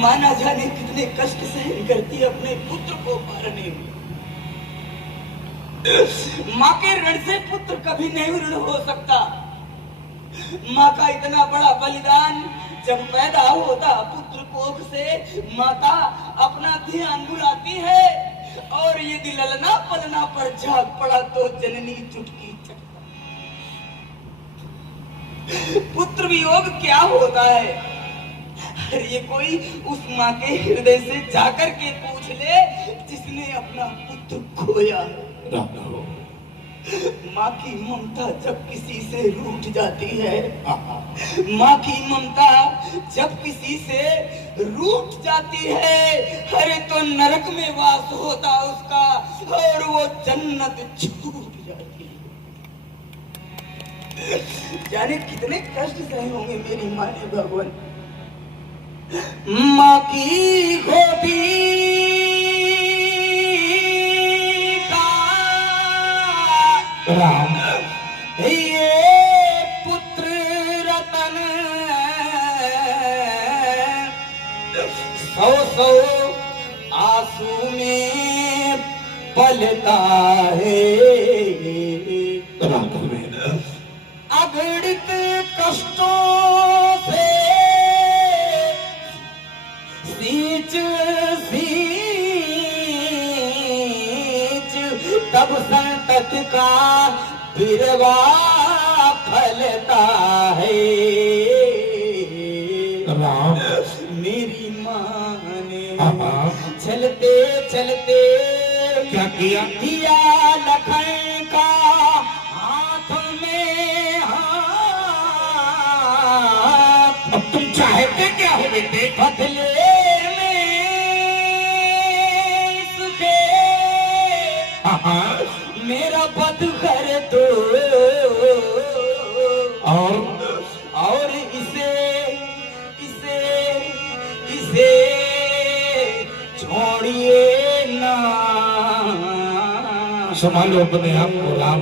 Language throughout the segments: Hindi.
माँ ना जाने कितने कष्ट सहन करती है अपने पुत्र को पालने में। माँ के ऋण से पुत्र कभी नहीं ऋण हो सकता। माँ का इतना बड़ा बलिदान, जब पैदा होता पुत्र कोख से माता अपना ध्यान बुलाती है, और यदि ललना पलना पर झाग पड़ा तो जननी चुटकी चटता। पुत्र वियोग क्या होता है? अरे ये कोई उस माँ के हृदय से जाकर के पूछ ले जिसने अपना पुत्र खोया। माँ की ममता जब किसी से रूठ जाती है, माँ की ममता जब किसी से रूठ जाती है, अरे तो नरक में वास होता उसका, और वो जन्नत छूट जाती है। जाने कितने कष्ट सहे होंगे मेरी माँ ने भगवान। माँ की गोदी राम ये पुत्र रतन सौ सौ आंसू में पलता है। अगणित कष्टों से सींच तब संतत का बिरवा फलता है। राम मेरी माँ ने चलते चलते क्या किया? दिया लखन का हाथ में हाथ। अब तुम चाहते क्या हो बेटे? बदले मेरा बद कर दो, और इसे इसे इसे छोड़िए ना। संभालो अपने आप को राम,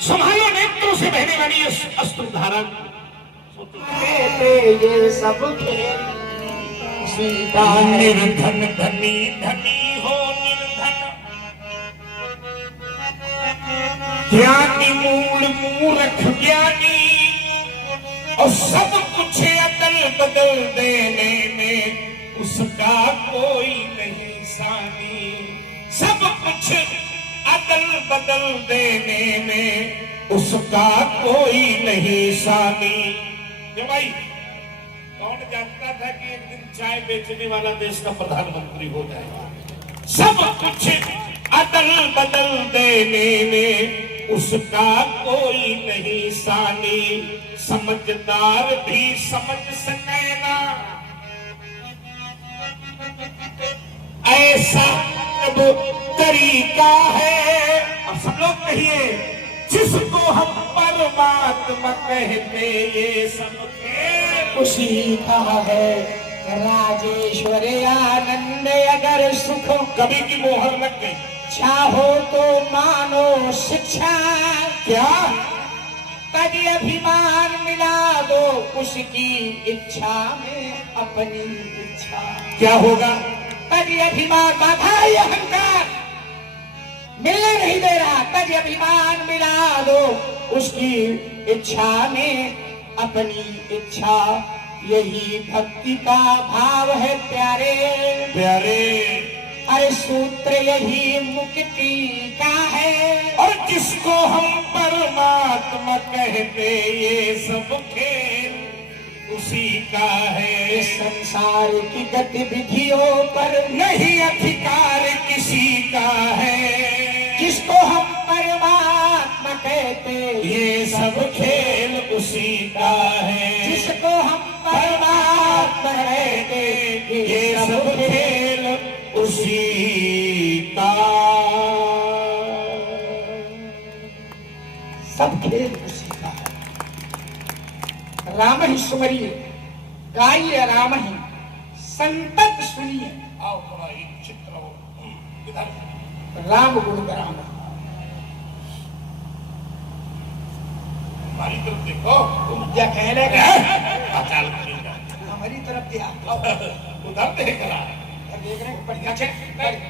संभालो नेत्रों से बहने वाली अश्रुधारा। ये सब खेल सीता है। निर्धन धनी धनी हो निर्धन, ज्ञानी मूल मूर्ख ज्ञानी, और सब कुछ अदल बदल देने में उसका कोई नहीं सानी। सब कुछ अदल बदल देने में उसका कोई नहीं सानी। क्यों भाई, कौन जानता था कि एक दिन चाय बेचने वाला देश का प्रधानमंत्री हो जाएगा? सब कुछ अदल बदल देने में उसका कोई नहीं सानी। समझदार भी समझ सके ना ऐसा अब तरीका है। और सब लोग कहिए, जिसको हम परमात्मा कहते ये सब खुशी का है। राजेश्वर आनंद अगर सुख कभी की मोहर लग गई। चाहो तो मानो शिक्षा, क्या? कभी अभिमान मिला दो उसकी इच्छा में अपनी इच्छा। क्या होगा? कभी अभिमान बाधा अहंकार मिलने नहीं दे रहा, कभी अभिमान मिला दो उसकी इच्छा में अपनी इच्छा। यही भक्ति का भाव है प्यारे प्यारे। अरे सूत्र यही मुक्ति का है। और जिसको हम परमात्मा कहते ये सब खेल उसी का है। संसार की गतिविधियों पर नहीं अधिकार किसी का है। जिसको हम परमात्मा कहते ये सब खेल उसी का है। जिसको हम परमात्मा कहते ये सब खेल उसी का। सब खेल उसी का है। राम ही सुमरिए, गाइए राम ही संतत सुनिए। आओ थोड़ा एक चित्र हो इधर। राम गुण राम हमारी तरफ देखो। तुम क्या कह रहे अचाल करेगा। हमारी तरफ क्या उधर देख रहा है। देख रहे हैं बढ़िया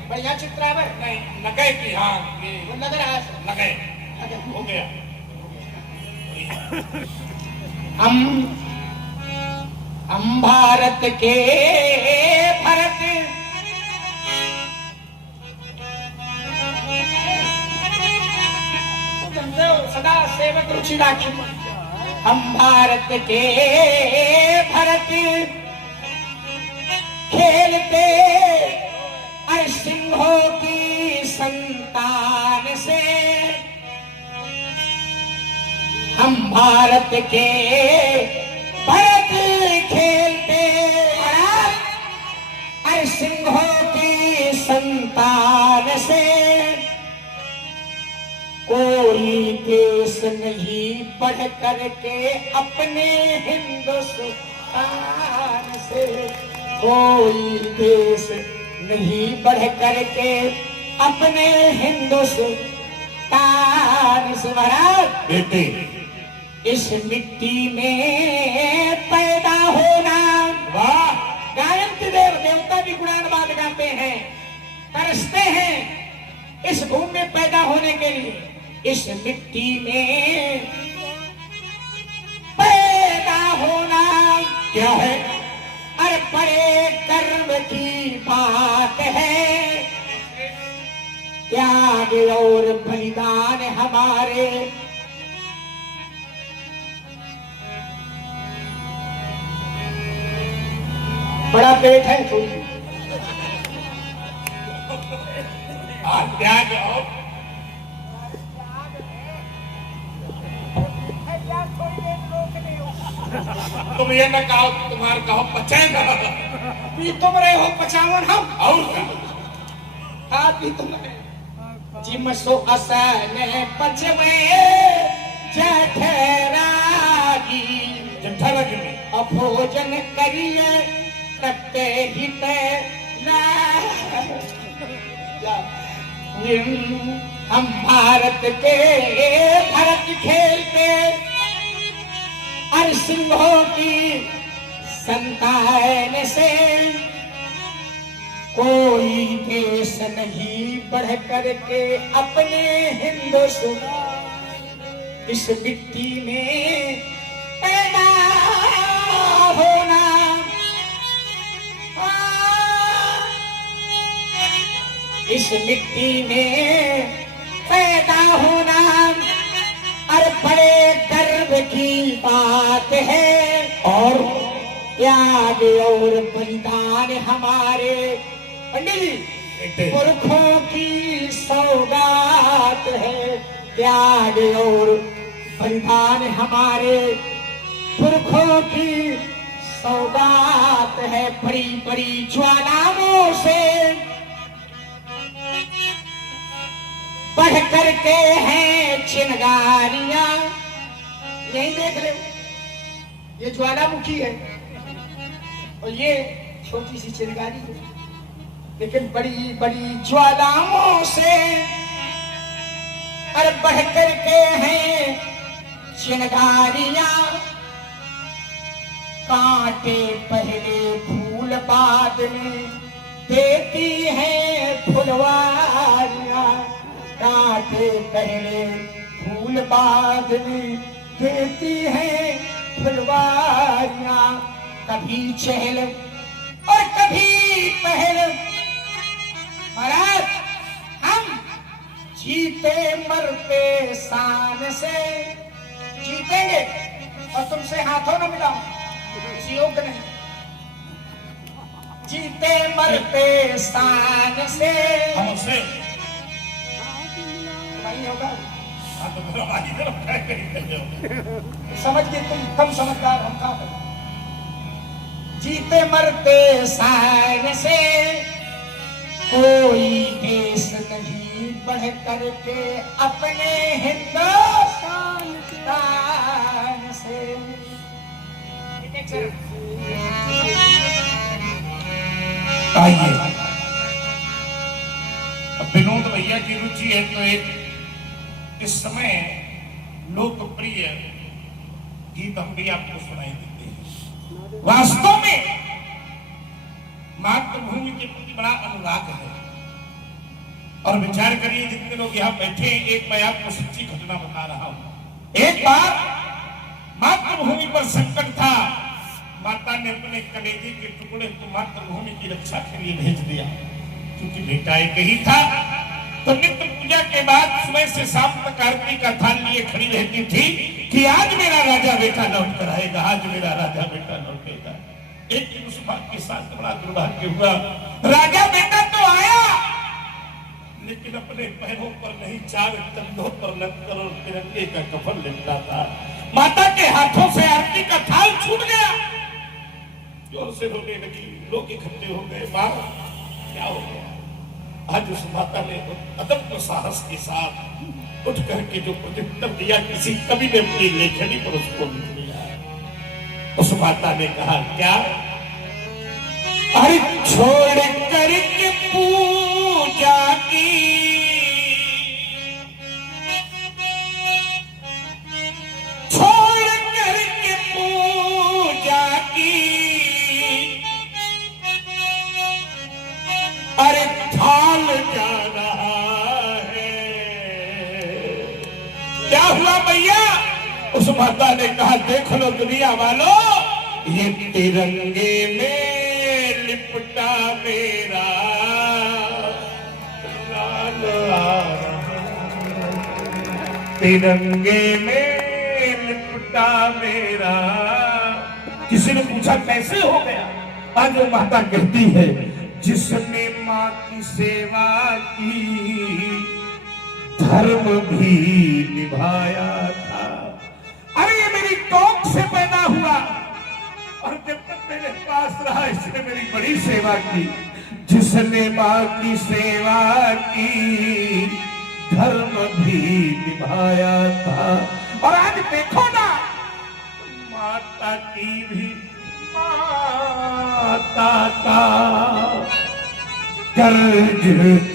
बढ़िया चित्र है। नहीं नगे की, हाँ ये वो लग रहा है नगे हो गया। हम भारत के भरत सदा सेवक रुचि राखी। हम भारत के भरत खेलते सिंहों की संतान से। हम भारत के भरत खेलते सिंहों की संतान से। कोई देश नहीं बढ़ करके अपने हिंदुस्तान से। कोई देश नहीं बढ़ करके अपने हिंदुस्तान से। महाराज बेटे इस मिट्टी में पैदा होना, वाह, गायंत देव देवता भी गुणानुवाद गाते हैं, तरसते हैं इस भूमि में पैदा होने के लिए। इस मिट्टी में पैदा होना क्या है? अरे बड़े गर्व की बात है। त्याग और बलिदान हमारे बड़ा पेट है छोटी। त्याग और तुम ये न कहो तुम्हारे कहो पचेगा। पी तुम रहे हो 55 हम और क्या? हाथ भी तुम रहे। जिम सो असन पचवे जठरागी। जठरा के में अभोजन करिए रखते हित हम भारत के भरत खेलते सिंहों की संतान से। कोई देश नहीं बढ़ करके अपने हिंदुस्तान। इस मिट्टी में पैदा होना, इस मिट्टी में पैदा होना और बड़े गर्व की बात है। और त्याग और बलिदान हमारे पंडित जी बेटे पुरखों की सौगात है। त्याग और बलिदान हमारे पुरखों की सौगात है। बड़ी बड़ी ज्वालाओं से बढ़ करके हैं चिनगारियां। यही देख ले, ये ज्वालामुखी है और ये छोटी सी चिनगारी है, लेकिन बड़ी बड़ी ज्वालाओं से और बढ़ करके हैं चिनगारियां। कांटे पहले फूल बाद में देती हैं फुलवारियां। कांटे पहले फूल बाद में देती हैं फुलवारियां। कभी चहल और कभी पहल। महाराज हम जीते मरते शान से जीतेंगे और तुमसे हाथों न मिलाओ, किसी योग्य नहीं। जीते मरते शान से हमसे नहीं होगा। हाँ, तो मेरा भाई तरफ क्या करेंगे? समझ गए तुम, कम समझदार हम कहाँ। जीते मरते शान से कोई देश नहीं बढ़ करके अपने हिंदुस्तान से। आइए, अब विनोद भैया की रुचि है तो एक इस समय लोकप्रिय गीत हम भी आपको सुनाई देते हैं। वास्तव में मातृभूमि के प्रति बड़ा अनुराग है। और विचार करिए जितने लोग यहाँ बैठे हैं, एक मैं आपको सच्ची घटना बता रहा हूं। एक बार मातृभूमि पर संकट था, माता ने अपने कलेजे के टुकड़े को मातृभूमि की रक्षा के लिए भेज दिया। क्योंकि बेटा एक ही था, तो नित्य पूजा के बाद सुबह से शाम तक आरती का थाल लिए खड़ी रहती थी कि आज मेरा राजा बेटा लौट कर आएगा, आज मेरा राजा बेटा लौटेगा। एक दिन उस बात के साथ बड़ा दुर्भाग्य हुआ, राजा बेटा तो आया लेकिन अपने पैरों पर नहीं, चार कंधों पर लगकर और तिरंगे का कफन लिपटा था। माता के हाथों से आरती का थाल छूट गया, जोर से रोने लगी, लोग इकट्ठे हो गए। मां क्या हो गया? आज उस माता ने अदम्य साहस के साथ उठ करके जो प्रत्युत्तर दिया, किसी कवि ने अपनी लेखनी पर उसको लिख लिया। उस माता ने कहा क्या? अरे छोड़ करके पूजा की, छोड़ करके पूजा की, अरे थाल जा रहा है। क्या हुआ भैया? उस माता ने कहा देख लो दुनिया वालों, ये तिरंगे में लिपटा मेरा लाल आ रहा, तिरंगे में लिपटा मेरा। किसी ने पूछा कैसे हो गया? आज वो माता कहती है जिसने माँ की सेवा की, धर्म भी निभाया था। अरे ये मेरी कोख से पैदा हुआ और जब तक मेरे पास रहा इसने मेरी बड़ी सेवा की। जिसने माँ की सेवा की, धर्म भी निभाया था। और आज देखो ना, माता की भी माता का कर्ज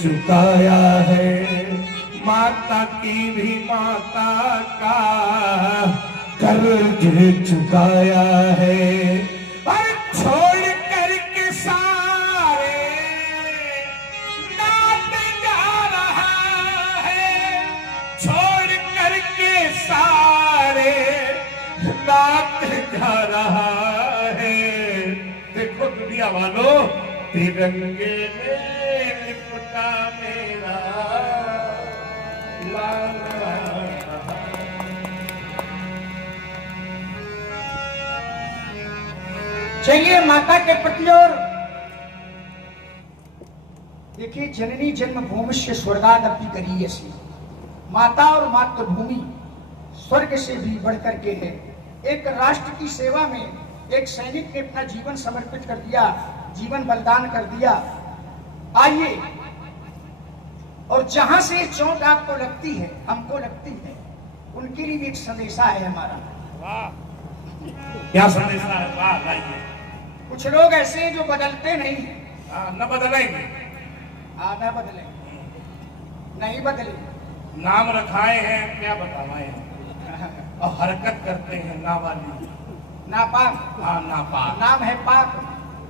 चुकाया है, माता की भी माता का कर्ज चुकाया है। पर छोड़ करके सारे नात जा रहा है, छोड़ करके सारे नात जा रहा है। देखो दुनिया वालों, तिरंगे में लिपटा मेरा लाल रहा। चलिए माता के प्रति। और देखिए, जननी जन्मभूमि से स्वर्गादपि करीयसी, माता और मातृभूमि स्वर्ग से भी बढ़कर के है। एक राष्ट्र की सेवा में एक सैनिक ने अपना जीवन समर्पित कर दिया, जीवन बलिदान कर दिया। आइए, और जहां से चोट आपको लगती है, हमको लगती है, उनके लिए भी एक संदेशा है हमारा। वाह, क्या संदेशा है? वाह लाइए। कुछ लोग ऐसे हैं जो बदलते नहीं हैं। न बदलेंगे, न बदले, नहीं बदले, नाम रखाए हैं क्या बतावाए, और हरकत करते हैं नावाली, नापाक। हाँ नापाक। नाम है पाक,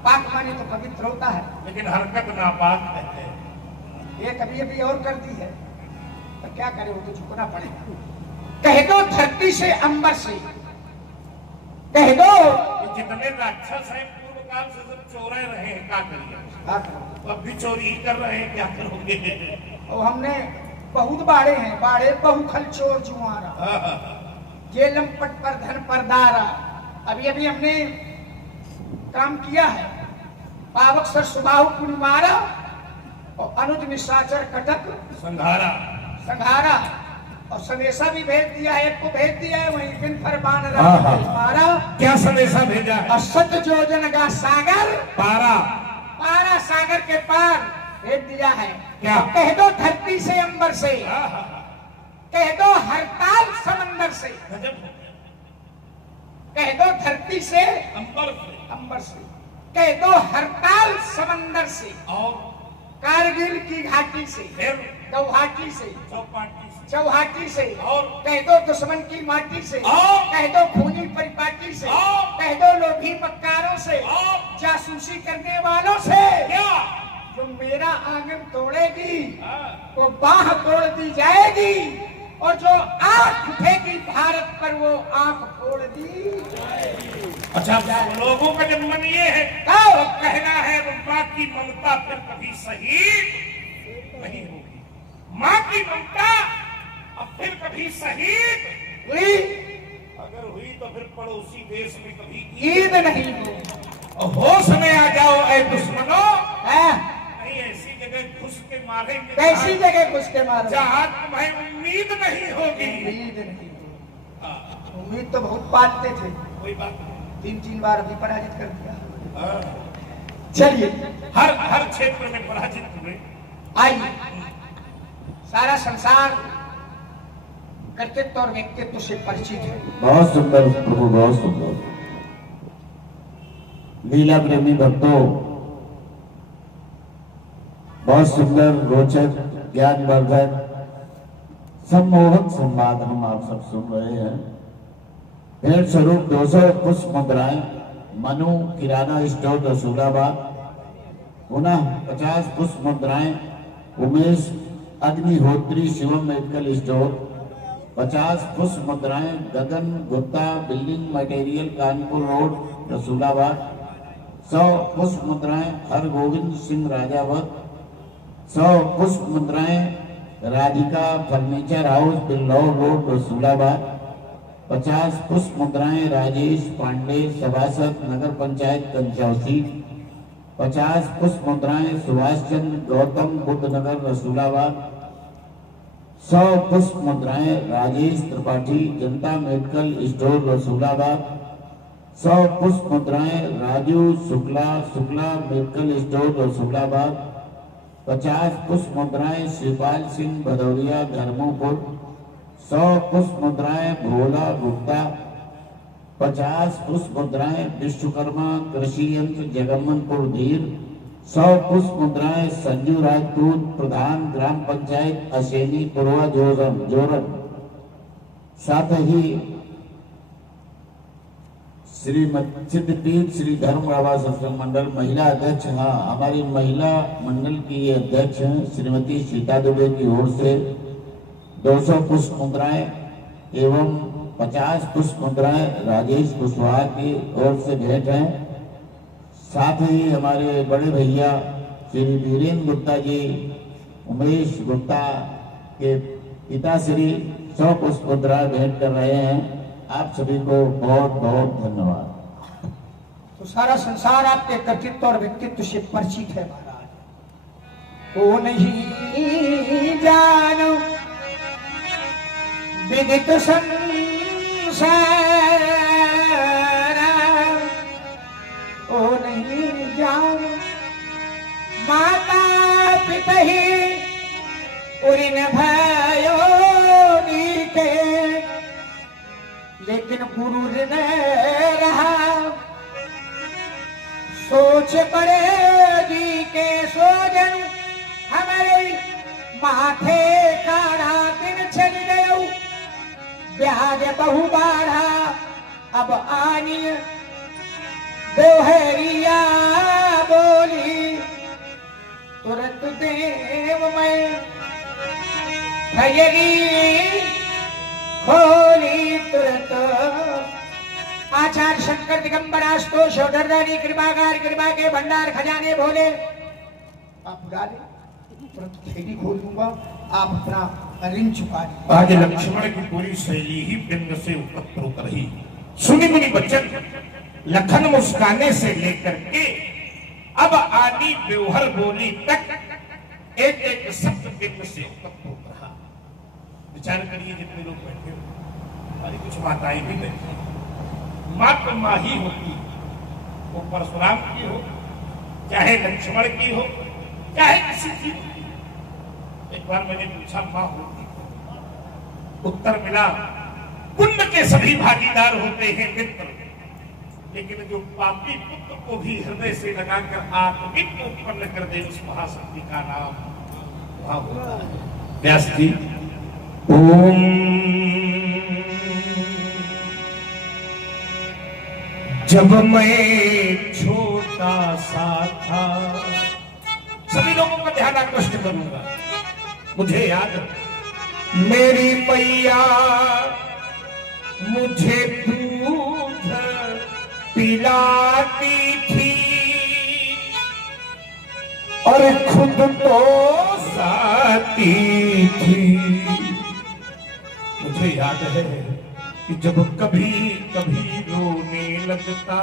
पाक माने तो पवित्र होता है, लेकिन हरकत नापाक है। ये कभी अभी और कर दी है तो क्या करे, वो तो झुकना पड़ेगा। कह दो धरती से अंबर से, कह दो जितने राक्षस हैं पूर्व काल से सब चोरे रहे हैं, क्या करिए? क्या करो? अब भी चोरी ही कर रहे हैं, क्या करोगे? और हमने बहुत बाड़े हैं, बाड़े बहुखल चोर जुआरा, ये लंपट पर धन परदारा। अभी अभी हमने काम किया है, पावक सर सुबाहु कुलमारा और अनुज निशाचर कटक संघारा, संघारा, और संदेशा भी भेज दिया है, एक को भेज दिया है, वहीं दिन फरमान मारा। क्या संदेशा भेजा है? असत जोजन का सागर पारा, पारा सागर के पार भेज दिया है। क्या? कह दो धरती से अंबर से, कह दो हरताल समंदर से, कह दो धरती से अंबर से, कह दो हरताल समंदर से, और कारगिल की घाटी से, गौहाटी से, चौहाटी से, और कह दो दुश्मन की माटी से, और कह दो खूनी परिपाटी से, और कह दो लोभी मक्कारों से, और जासूसी करने वालों से, क्या? आंगन तोड़ेगी हाँ। वो बाह तोड़ दी जाएगी, और जो आंख उठेगी भारत पर वो आंख फोड़ दी। अच्छा, लोगों का जब मन ये है आओ। तो कहना है वो माँ की ममता फिर कभी शहीद नहीं होगी। माँ की ममता अब फिर कभी शहीद हुई अगर हुई तो फिर पड़ोसी देश में कभी ईद नहीं हो। होश में आ जाओ ऐ दुश्मनों, है? नहीं ऐसी जगह घुस के मारेंगे कैसी जगह घुस के मारो? जहाँ तुम्हें उम्मीद नहीं होगी। उम्मीद नहीं हो। हाँ, उम्मीद तो बहुत पालते थे, कोई बात नहीं। 3-3 बार अभी पराजित कर दिया। हाँ, चलिए हर क्षेत्र में पराजित हुए। आइए, सारा संसार कर्तृत्व और व्यक्तित्व से परिचित है। बहुत सुंदर प्रभु, बहुत सुंदर। लीला प्रेमी भक्तों, बहुत सुंदर, रोचक, ज्ञानवर्धक, सम्मोहक संवाद हम आप सब सुन रहे हैं। भेंट स्वरूप 200 पुष्प मुद्राएं मनु किराना स्टोर रसूलाबाद, पुनः 50 पुष्प मुद्राएं उमेश अग्निहोत्री शिवम मेडिकल स्टोर, 50 पुष्प मुद्राएं Gagan Gupta building material Kanpur road Rasulabad, 100 पुष्प मुद्राएं हर गोविंद सिंह राजावत, 100 पुष्प मुद्राएं Radhika furniture house Billaur road Rasulabad, 50 पुष्प मुद्राएं राजेश पांडे सभासद नगर पंचायत कंचौसी, 50 पुष्प मुद्राएं सुभाष चंद्र गौतम बुद्ध नगर रसूलाबाद, 100 पुष्प मुद्राएं राजेश त्रिपाठी जनता मेडिकल स्टोर रसूलाबाद, 100 पुष्प मुद्राएं राजू शुक्ला मेडिकल स्टोर रसूलाबाद, 50 पुष्प मुद्राएं शिवपाल सिंह भदौरिया धर्मोपुर, 100 पुष्प मुद्राएं भोला गुप्ता, 50 पुष्प मुद्राएं विश्वकर्मा कृषि यंत्र जगमनपुर धीर, 100 पुष्प मुद्राएं संजू राजपूत प्रधान ग्राम पंचायत असेनी पुरवा जोरन। साथ ही श्री सिद्धपीठ श्री धर्म रावा सत्संग मंडल महिला अध्यक्ष, हाँ हमारी महिला मंडल की अध्यक्ष हैं श्रीमती सीता दुबे की ओर से 200 पुष्प मुद्राएं एवं 50 पुष्प मुद्राएं राजेश कुशवाहा की ओर से भेंट हैं। साथ ही हमारे बड़े भैया श्री वीरेंद्र गुप्ता जी उमेश गुप्ता के पिता श्री 100 पुष्प मुद्राएं भेंट कर रहे हैं। आप सभी को बहुत बहुत धन्यवाद। तो सारा संसार आपके कर्तृत्व और व्यक्तित्व से परिचित है महाराज। ओ नहीं जानो विदित संसार, ओ नहीं जानो माता पिता ही उरिन भयो नीके, लेकिन गुरु ने रहा सोच पड़ेगी के सोजन हमारे माथे का दिन चल गयो, ब्याज बहु बाढ़ा अब आनी दोहरिया बोली, तुरंत देव में भयरी खोली तुरंत। आचार्य शंकर दिगंबर आशुतोष रानी कृपागार कृपा के भंडार खजाने भोले। आप बुला ले, तुरंत थैली खोल दूंगा, आप अपना ऋण चुका दीजिए। आज लक्ष्मण की पूरी शैली ही व्यंग से उपत होकर रही। सुनी मुनि बच्चन लखन मुस्काने से लेकर के अब आदि व्यवहार बोली तक एक एक शब्द व्यंग से उपत होकर रहा। विचार करिए, जितने लोग बैठे हो, हमारी कुछ माताएं भी बैठी, मात्र माँ ही होती, वो परशुराम की हो, चाहे लक्ष्मण की हो, चाहे किसी की हो। एक बार मैंने पूछा माँ होती, उत्तर मिला पुण्य के सभी भागीदार होते हैं मित्र, लेकिन जो पापी पुत्र को भी हृदय से लगाकर आत्मिक उत्पन्न कर दे उस महाशक्ति का नाम वहां होता है। व्यास जी ओम जब मैं छोटा सा था सभी लोगों का ध्यान आकृष्ट करूंगा। मुझे याद है, मेरी मैया मुझे दूध पिलाती थी और खुद तो साती थी। मुझे याद है कि जब कभी कभी रोने लगता,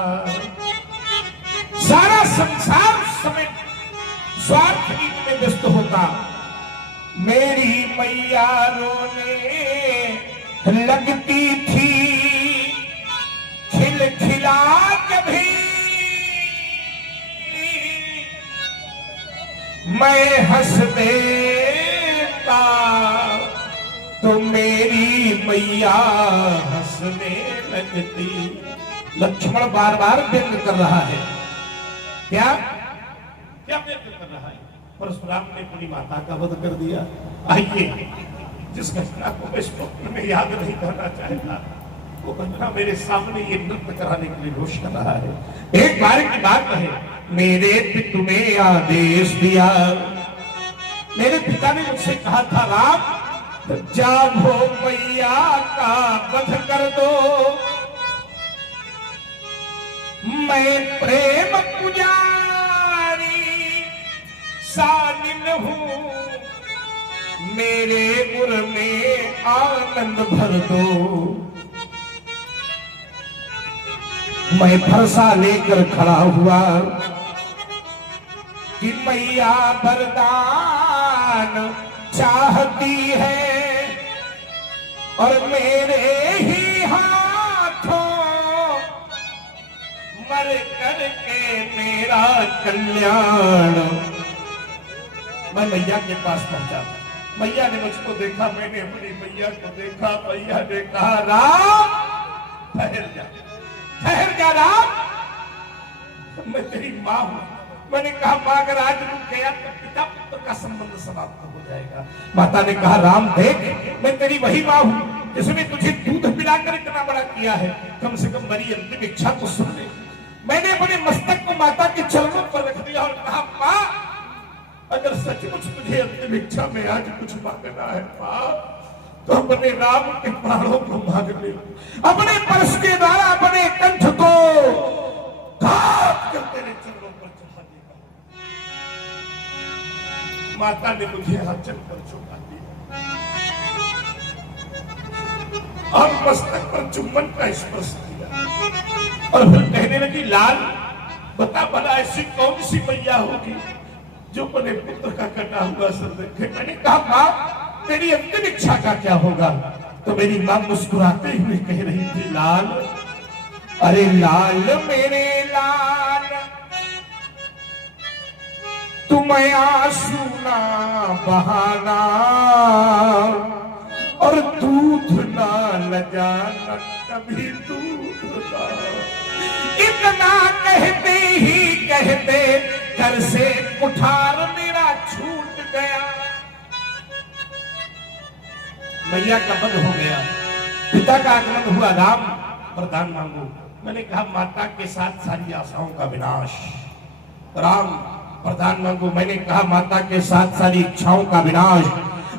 सारा संसार उस समय स्वार्थ में व्यस्त होता, मेरी मैया रोने लगती थी, खिलखिला के भी मैं हंस देता तो मेरी मैया हंसने लगती। लक्ष्मण बार बार व्यंग कर रहा है। क्या क्या व्यंग कर रहा है? परशुराम ने अपनी माता का वध कर दिया। आइए, जिस घटना को मैं स्वप्न में याद नहीं करना चाहता, वो घटना मेरे सामने ये नृत्य कराने के लिए घोष कर रहा है। एक बार की बात है, मेरे पिता ने आदेश दिया, मेरे पिता ने मुझसे कहा था, राम जाओ मैया का वध कर दो, मैं प्रेम पुजारी सालिन हूं, मेरे गुर में आनंद भर दो। मैं फरसा लेकर खड़ा हुआ कि मैया वरदान चाहती है और मेरे ही हाथों मर करके मेरा कल्याण। मैं मैया के पास पहुंचा, मैया ने मुझको देखा, मैंने अपनी मैया को देखा। मैया ने कहा, राम ठहर जा, ठहर जा राम, मैं तेरी माँ हूं। मैंने कहा, माँ अगर आज रुक गया तो पिता पुत्र का संबंध समाप्त हो जाएगा। माता ने कहा, राम देख, मैं तेरी वही माँ हूं जिसने तुझे दूध पिलाकर इतना बड़ा किया है, कम से कम मेरी अंतिम इच्छा तो सुन ले। मैंने अपने मस्तक को माता के चरणों पर रख दिया और कहा, माँ अगर सचमुच तुझे अंतिम इच्छा में आज कुछ मांगना है माँ, तो अपने राम के प्राणों को मांग ले। अपने परश के द्वारा अपने कंठ को काट कर तेरे चरणों पर चढ़ा देगा। माता ने मुझे आंचल पर झुका दिया और मस्तक पर चुम्बन का स्पर्श किया और फिर कहने लगी, लाल बता भला ऐसी कौन सी मैया होगी जो अपने पुत्र का कटा हुआ सर देखे। मैंने कहा, माँ तेरी अंतिम इच्छा का क्या होगा? तो मेरी मां मुस्कुराते हुए कह रही थी, लाल, अरे लाल मेरे लाल, तुम आंसू ना बहाना और दूध ना लजाना, कभी दूध ना। इतना कहते ही कहते घर से कुठार मेरा छूट गया। मैया का वध हो गया, पिता का आगमन हुआ, राम वरदान मांगो। मैंने कहा, माता के साथ सारी आशाओं का विनाश। राम वरदान मांगो। मैंने कहा, माता के साथ सारी इच्छाओं का विनाश।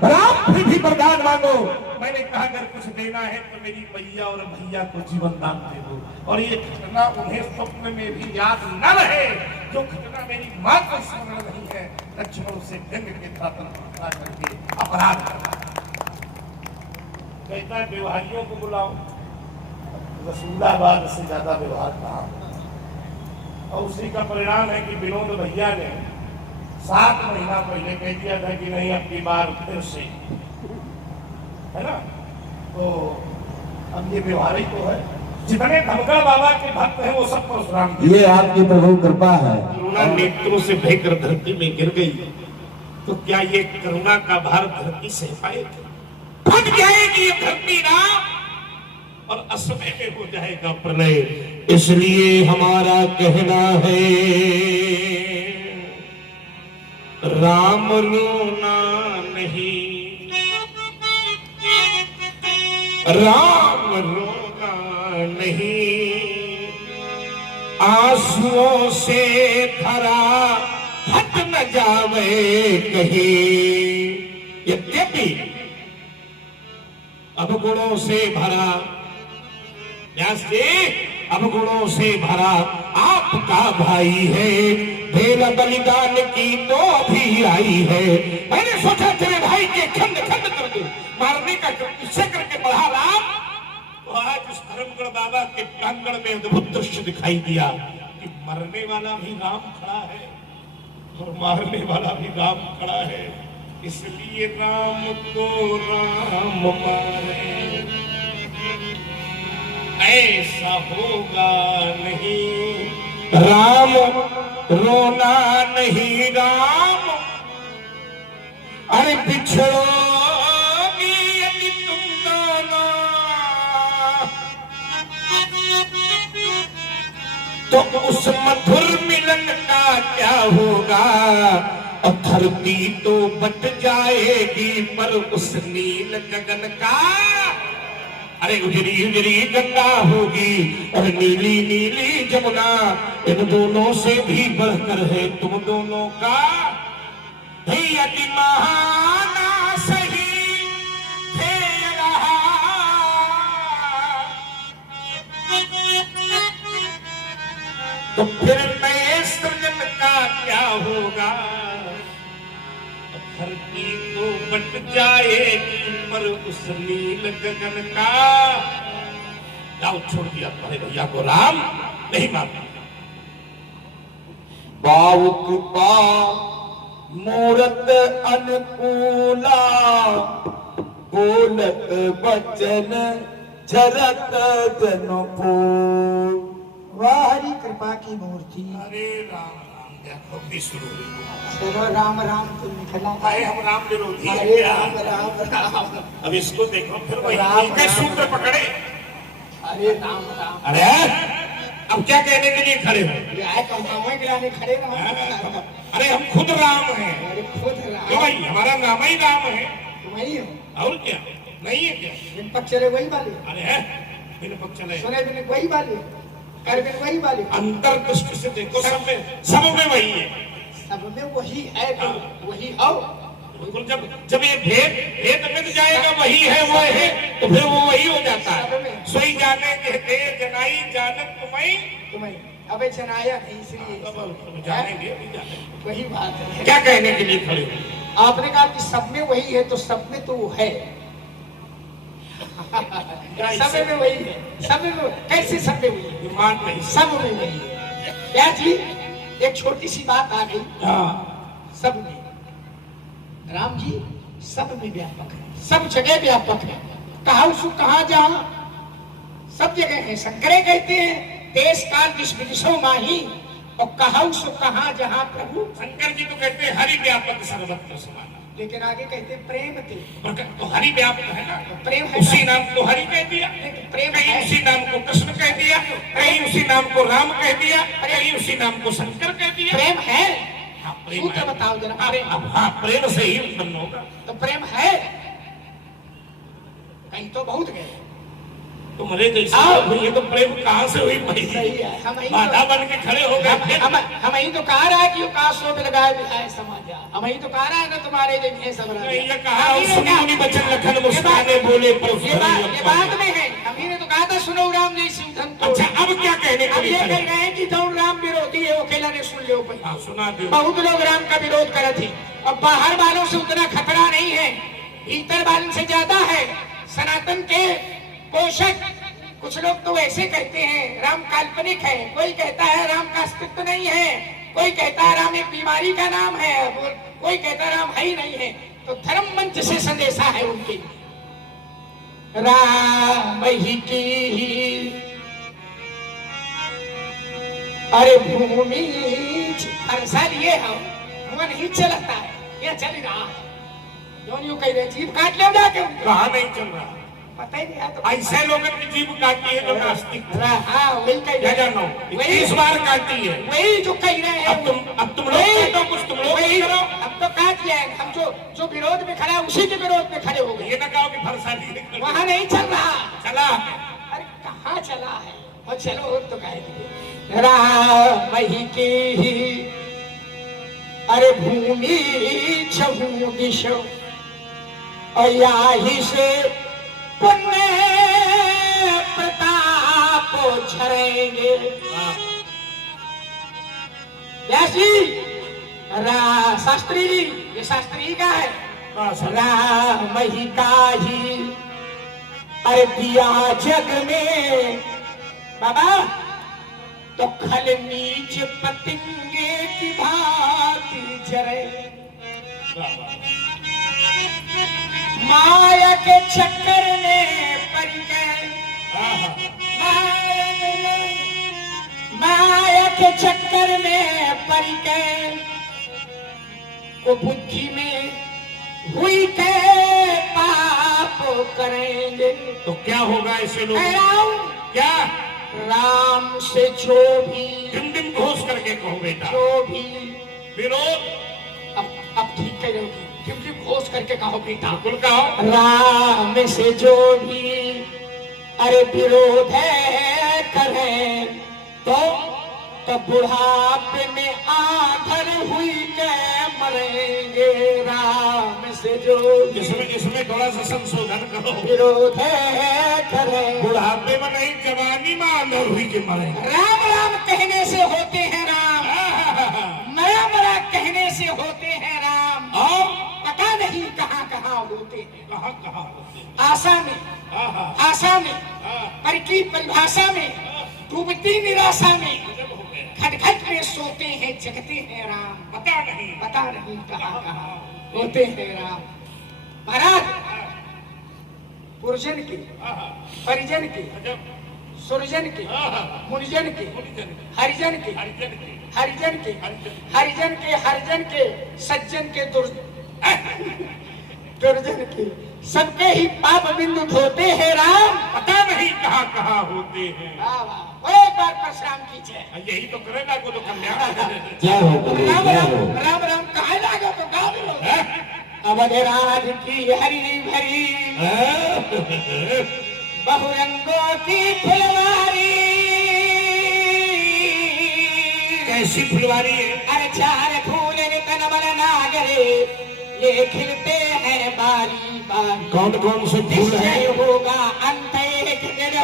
राम फिर भी वरदान मांगो। मैंने कहा, अगर कुछ देना है तो मेरी मैया और भैया को जीवन दान दे दो और ये घटना उन्हें स्वप्न में भी याद न रहे, जो घटना मेरी मां को स्मरण नहीं है। लक्ष्मण से व्यंग के खातर करके अपराध करना। कहता है, व्यवहारियों को बुलाओ। रसूलाबाद से ज्यादा व्यवहार कहा, और उसी का परिणाम है कि विनोद भैया ने 7 महीना पहले कह दिया था कि नहीं, अब की बार फिर से, है ना। तो अब ये व्यवहार ही तो है। जितने धमका बाबा के भक्त हैं वो सब परशुराम, ये आपकी प्रभु कृपा है। करुणा नेत्रों से बहकर धरती में गिर गई, तो क्या ये करुणा का भार धरती सह पाएगी? फट जाएगी ये धरती राम, और असमय में हो जाएगा प्रलय। इसलिए हमारा कहना है, राम रोना नहीं, राम रोना नहीं, आंसुओं से धरा फट न जावे कहीं। यद्यपि अवगुणों से भरा, व्यास जी अवगुणों से भरा आपका भाई है, मेरा बलिदान की तो अभी आई है। मैंने सोचा तेरे भाई के खंड खंड कर दूं, मारने का इच्छा करके बढ़ा राम। तो आज उस धर्मगढ़ बाबा के प्रांगण में अद्भुत दृश्य दिखाई दिया कि मरने वाला भी राम खड़ा है और मारने वाला भी राम खड़ा है। इसलिए राम को राम मारे, ऐसा होगा नहीं। राम रोना नहीं राम, अरे बिछड़ोगी यदि तुम दोनों तो उस मधुर मिलन का क्या होगा। और धरती तो बट जाएगी पर उस नील गगन का, अरे उजरी उजरी गंगा होगी और नीली नीली जमुना, इन दोनों से भी बढ़कर है तुम दोनों का भी अति महाना सही थे रहा। तो फिर नए सृजन का क्या होगा। धरती तो बट जाएगी पर उस नील गगन का, जाओ छोड़ दिया तुम्हारे भैया को राम नहीं मानता। बावुक पा मूरत अनुकूला, बोलत बचन झरत जन फूल। वाह हरि कृपा की मूर्ति। अरे राम राम देखो भी शुरू हुई। चलो राम राम तो निकला। भाई हम राम विरोधी हैं अरे क्या? राम राम राम। अब इसको देखो फिर वही राम, के राम। सूत्र पकड़े। अरे राम राम। अरे अब क्या कहने के लिए खड़े हो? ये आए कमाने के लिए खड़े रहो। अरे हम खुद राम हैं। अरे खुद क्यों राम। भाई हमारा नाम ही राम है। तुम ही हो। और क्या नहीं है क्या? बिन पक्षरे वही वाले। अरे है बिन पक्ष चले सुने बिन वही वाले। कर बिन वही वाले। अंतर दृष्टि से देखो सब में वही है। सब में वही है तो वही हो। बिल्कुल जब ये भेद मिट जाएगा वही है वो है तो फिर वो वही हो जाता है। सोई जाने कहते जनाई जानत तुम्हें अबे जनाया नहीं इसलिए जानेंगे अभी जानेंगे। वही बात है। क्या कहने के लिए खड़े हो? आपने कहा कि सब में वही है तो सब में तो वो है। सब में वही है। सब में कैसे सब में वही है? मान नहीं सब में वही है। क्या जी एक छोटी सी बात आ गई। हाँ सब में राम जी सब में व्यापक है, सब जगह व्यापक है। कहा कहा जहां सब जगह है। शंकरे कहते हैं देश काल विश्व माही, और कहा कहा जहां प्रभु। शंकर जी तो कहते हैं हरि व्यापक सर्वत्र समान, लेकिन आगे कहते प्रेम थे। तो हरि व्यापक है ना। तो प्रेम है। उसी नाम को हरि कह दिया, प्रेम कहीं है। उसी नाम को कृष्ण कह दिया, कहीं उसी नाम को राम कह दिया, कहीं उसी नाम को शंकर कह दिया। प्रेम है। हाँ, प्रेम सूत्र है। बताओ जरा। हाँ प्रेम से ही उत्पन्न होगा। तो प्रेम है। कहीं तो बहुत गए। तुम्हारे जैसे लोग हुई है तो प्रेम कहाँ से हुई भाई? सही है। हम ही बाधा बन के खड़े हो गए। हम ही तो कहा रहा है कि काशों में लगाए बिठाए समाजा। हम ही तो कहा रहा है ना तुम्हारे जैसे सब ये कहा सुनी बचन लखन मुस्काने बोले ये बात में है। हम ही ने तो कहा था सुनो राम जैसी धन को। अच्छा अब क्या कहने अब के ये लिए कह रहे हैं कि जो राम विरोधी है वो अकेला ने सुन लो। हाँ सुना दो। बहुत लोग राम का विरोध करे थे। और बाहर वालों से उतना खतरा नहीं है, भीतर वालों से ज्यादा है। सनातन के पोषक कुछ लोग तो ऐसे कहते हैं राम काल्पनिक है, कोई कहता है राम का अस्तित्व नहीं है, कोई कहता है राम एक बीमारी का नाम है, कोई कहता है राम है ही नहीं है। तो धर्म मंच से संदेशा है उनके लिए राम ही की अरे भूमि फरसा लिए हम हुआ नहीं चलता है, क्या चल रहा है। जो यूं कह रहे जीव काट लो जाके। कहा नहीं चल रहा, पता ही नहीं है। तो ऐसे लोगों की जीभ काटती है जो नास्तिक। हाँ वही कह क्या जानो वही 20 बार काटती है। वही जो कह रहे हैं। अब तुम लोग काटो कुछ, तुम लोग वही करो। अब तो काट लिया है। हम जो विरोध में खड़ा है उसी के विरोध में खड़े हो गए। ये ना कहो कि फरसादी वहाँ नहीं चल रहा। चला। अरे कहाँ चला है और चलो तो कहे राम ही की अरे भूमि छहु दिश अयाही से पुण्य प्रताप झरेंगे। जैसी शास्त्री जी, ये शास्त्री का है, राम ही का ही अरे दिया जग में बाबा, तो खल नीच पतंगे की भांति जरे। माया के चक्कर में पड़ गए, माया के चक्कर में पड़ गए, वो बुद्धि में हुई के पाप करेंगे। तो क्या होगा ऐसे लोग? क्या राम से जो भी डिम घोष करके कहो बेटा, जो भी विरोध। अब ठीक है, डिम घोष करके कहो बेटा, बिल्कुल कहो। राम से जो भी अरे विरोध है करे, तो बुढ़ापे में आधर हुई के मरेंगे। राम से जो इसमें थोड़ा सा संशोधन करो। विरोध है करे, बुढ़ापे में नहीं, जवानी में आंधर हुई के मरेंगे। राम राम कहने से होते हैं राम, मरा मरा कहने से होते हैं राम, और पता नहीं कहाँ कहाँ होते हैं। कहाँ कहाँ होते हैं? आशा में, आशा में, पर की परिभाषा में, डूबती निराशा में, खटखट में सोते हैं जगते हैं राम, पता नहीं कहाँ कहाँ होते हैं राम। महाराज पुरुषन की, परिजन की, सुरजन की, मुनिजन की, हरिजन की, हरिजन के, हरिजन के, हरिजन के, सज्जन के, दुर्जन के, सबके ही पाप बिंदु धोते हैं राम, पता नहीं कहाँ कहाँ होते हैं। एक बार परशुराम कीजिए। यही तो करेगा को तो कल्याण। क्या हो प्रभु, राम क्या राम हो? राम राम कहा लागा तो गा दो। अवधराज की हरी भरी बहुरंगों की फुलवारी, कैसी फुलवारी है? अरे चार फूल तन बन नागरे, ये खिलते हैं बारी बारी। कौन कौन से फूल है? निश्चय होगा अंत एक दिन,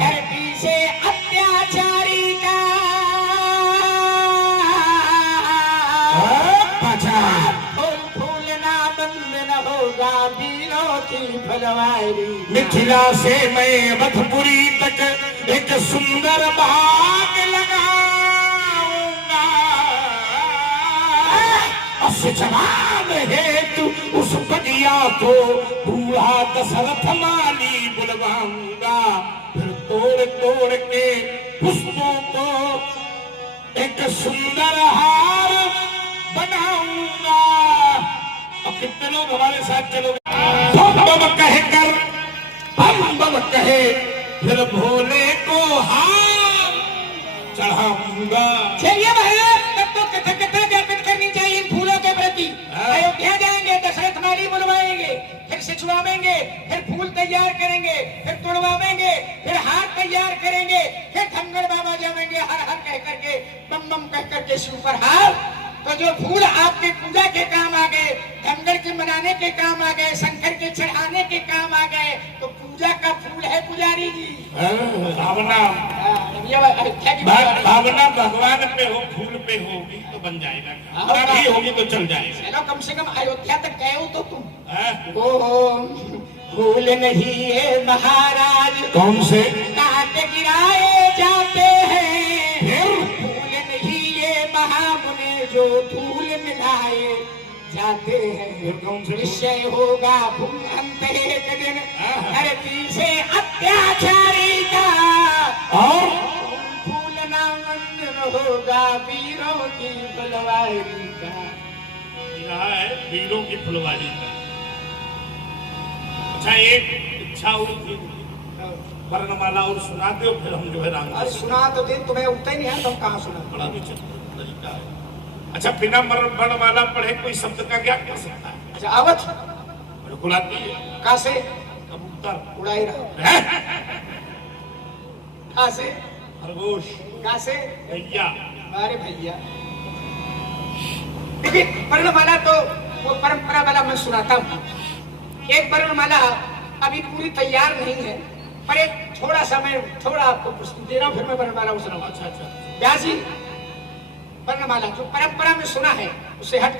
धरती से अत्याचारी का। फूल फूलना बंद न होगा वीरों की फुलवारी। मिथिला से मैं मधुपुरी तक एक सुंदर बाग लगाऊंगा, जवान है तू उस बगिया को बूढ़ा दशरथ माली बुलवाऊंगा, फिर तोड़ तोड़ के पुष्पों को एक सुंदर हार बनाऊंगा। और कितने लोग हमारे साथ चलोगे? बम बम कहकर, बम बम कहे, फिर भोले को हार चढ़ाऊंगा। चलिए महाराज, तब तो कथा कथा व्यापित करनी चाहिए इन फूलों के प्रति। अयोध्या जाएंगे, दशरथ माली बुलवाएंगे, फिर सिचवावेंगे, फिर फूल तैयार करेंगे, फिर तुड़वावेंगे, फिर हार तैयार करेंगे, फिर धनगढ़ बाबा जाएंगे हर हर कह करके, बम बम कह करके शिव पर हार। तो जो फूल आपके पूजा के काम आ गए, धनगढ़ के मनाने के काम आ गए, शंकर के चढ़ाने के काम आ गए, तो पूजा का फूल है पुजारी जी। भावना भावना भगवान पे हो, फूल पे होगी तो बन जाएगा, भावना भी होगी तो चल जाएगा। चलो कम से कम अयोध्या तक गए हो तो तुम। ओहो फूल नहीं है महाराज, कौन से काट गिराए जाते हैं, फूल नहीं ये महामुनि जो धूल मिलाए जाते हैं। कौन से? निश्चय होगा अंत एक दिन धरती से अत्याचारी का, और फूल ना मंदिर होगा वीरों की फुलवारी का। है वीरों की फुलवारी का। अच्छा एक इच्छा और थी, वर्णमाला और सुना दो, फिर हम जो है राम। अरे सुना तो दे, तुम्हें उठता ही नहीं है, तुम कहाँ सुना? बड़ा विचित्र तरीका है। अच्छा बिना वर्णमाला पढ़े कोई शब्द का ज्ञान कर सकता है? अच्छा आवत बिल्कुल आती है। कहाँ से? कबूतर, उड़ाई रहा। कहाँ से? खरगोश, कहाँ से? भैया। अरे भैया देखिए वर्णमाला तो वो परंपरा वाला मैं सुनाता हूँ। एक वर्णमाला अभी पूरी तैयार नहीं है, पर एक थोड़ा सा मैं थोड़ा आपको प्रस्तुत दे रहा हूँ, फिर मैं वर्णमाला को सुनाऊंगा। अच्छा व्यास जी वर्णमाला जो परंपरा में सुना है उससे हट